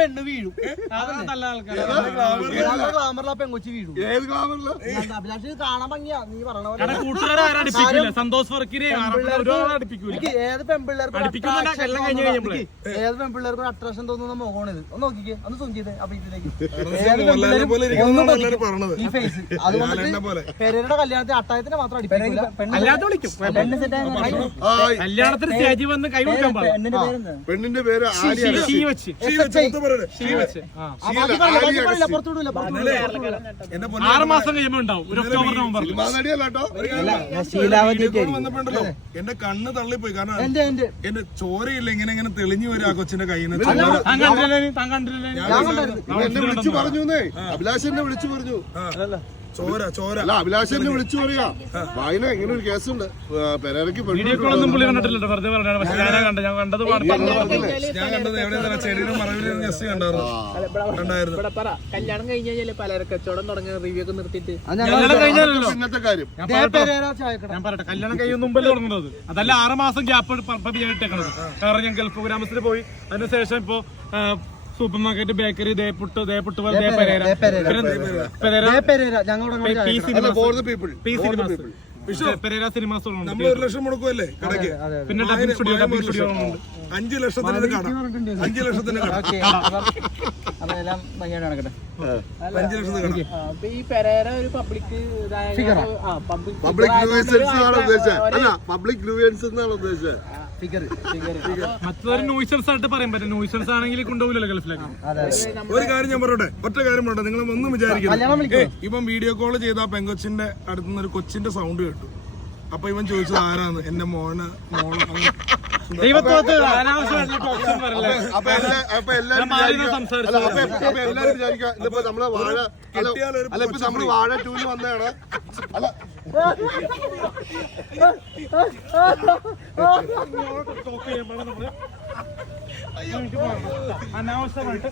പെണ്ണ് വീഴും, ഗ്ലാമറിലാ പെങ്കൊച്ച് വീഴും. അഭിലാഷ് കാണാൻ ഭംഗിയാ, നീ പറഞ്ഞ ഏത് പെൺപിള്ളേർക്കും അട്രാക്ഷൻ തോന്നുന്ന മുഖമാണിത്. ഒന്ന് നോക്കിക്കേ, ഒന്ന് സൂം ചെയ്തേ അപ്പൊ ഇതിലേക്ക്. ഈ ഫേസ് അതുകൊണ്ട് പെരയുടെ കല്യാണത്തിന് അട്ടായത്തിന് മാത്രം അടിപ്പിക്കില്ല, കല്യാണത്തിന് സ്റ്റേജിൽ വന്ന് കൈ കൊടുക്കാൻ പെണ്ണിന്റെ പേര് 6 മാസം കഴിയുമ്പോ ഉണ്ടാവും. ഒരു ഒക്ടോബർ നവംബർ വന്നപ്പോണ്ടല്ലോ എന്റെ കണ്ണ് തള്ളിപ്പോയി. കാരണം എന്റെ ചോരയില്ല, ഇങ്ങനെ ഇങ്ങനെ തെളിഞ്ഞു വരും ആ കൊച്ചിന്റെ കയ്യിൽ നിന്ന്. എന്നെ വിളിച്ചു പറഞ്ഞു, അഭിലാഷ് എന്നെ വിളിച്ചു പറഞ്ഞു. ചോര ചോര അല്ല, അഭിലാഷ് എന്നെ വിളിച്ചു പറയാ, വായന ഇങ്ങനെ ഒരു കേസുണ്ട് പെരേരയ്ക്ക്. ഞാൻ കണ്ടത് എവിടെ ചെടിയുടെ മറവിൽ ജസ്റ്റ് കണ്ടായിരുന്നു. കല്യാണം കഴിഞ്ഞാൽ പലര കച്ചവടം തുടങ്ങിയ റിവ്യൂ ഒക്കെ നിർത്തിയിട്ട് ഇന്നത്തെ കാര്യം ഞാൻ പറയട്ടെ, കല്യാണം കഴിയുന്ന മുമ്പല്ലേ തുടങ്ങുന്നത്. അതല്ല 6 മാസം ഗ്യാപ്പ് ഇട്ടേക്കണത്. കാരണം ഞാൻ ഗൾഫ് ഗ്രാമത്തിൽ പോയി, അതിനുശേഷം ഇപ്പൊ സൂപ്പർ മാർക്കറ്റ്, ബേക്കറി, ദേപുട്ട് പെരേര സിനിമാസ് നമ്മൾ 1 ലക്ഷം മുടക്കുമല്ലേ കടയ്ക്ക്. പിന്നെ 5 ലക്ഷത്തിന് കട, 5 ലക്ഷത്തിന് കട, 5 ലക്ഷത്തിന് കട. ഈ പെരേര ഒരു പബ്ലിക് പബ്ലിക് ന്യൂസൻസ് ആണ് ഉദ്ദേശിച്ചത്, അല്ല പബ്ലിക് ന്യൂസൻസ് എന്നാണ് ഉദ്ദേശിച്ചത്. മറ്റൊരു ന്യൂസൻസ് ആയിട്ട് പറയാൻ പറ്റും. ന്യൂസൻസ് ആണെങ്കിൽ കൊണ്ടുപോകില്ലല്ലോ ഗൾഫിലേക്ക്. ഒരു കാര്യം ഞാൻ പറയട്ടെ, ഒറ്റ കാര്യം പറയട്ടെ, നിങ്ങൾ ഒന്നും വിചാരിക്കില്ല. ഇപ്പം വീഡിയോ കോൾ ചെയ്ത പെങ്കൊച്ചിന്റെ അടുത്തുനിന്ന് ഒരു കൊച്ചിന്റെ സൗണ്ട് കേട്ടു. അപ്പൊ ഇവൻ ചോദിച്ചത് ആരാന്ന്, എന്റെ മോള്. അപ്പൊ എല്ലാരും വിചാരിക്കാം ഇപ്പൊ നമ്മള് വാഴ, അല്ല ഇപ്പൊ നമ്മള് വാഴ 2 വന്നതാണ്. അല്ല അനാവശ്യമായിട്ട്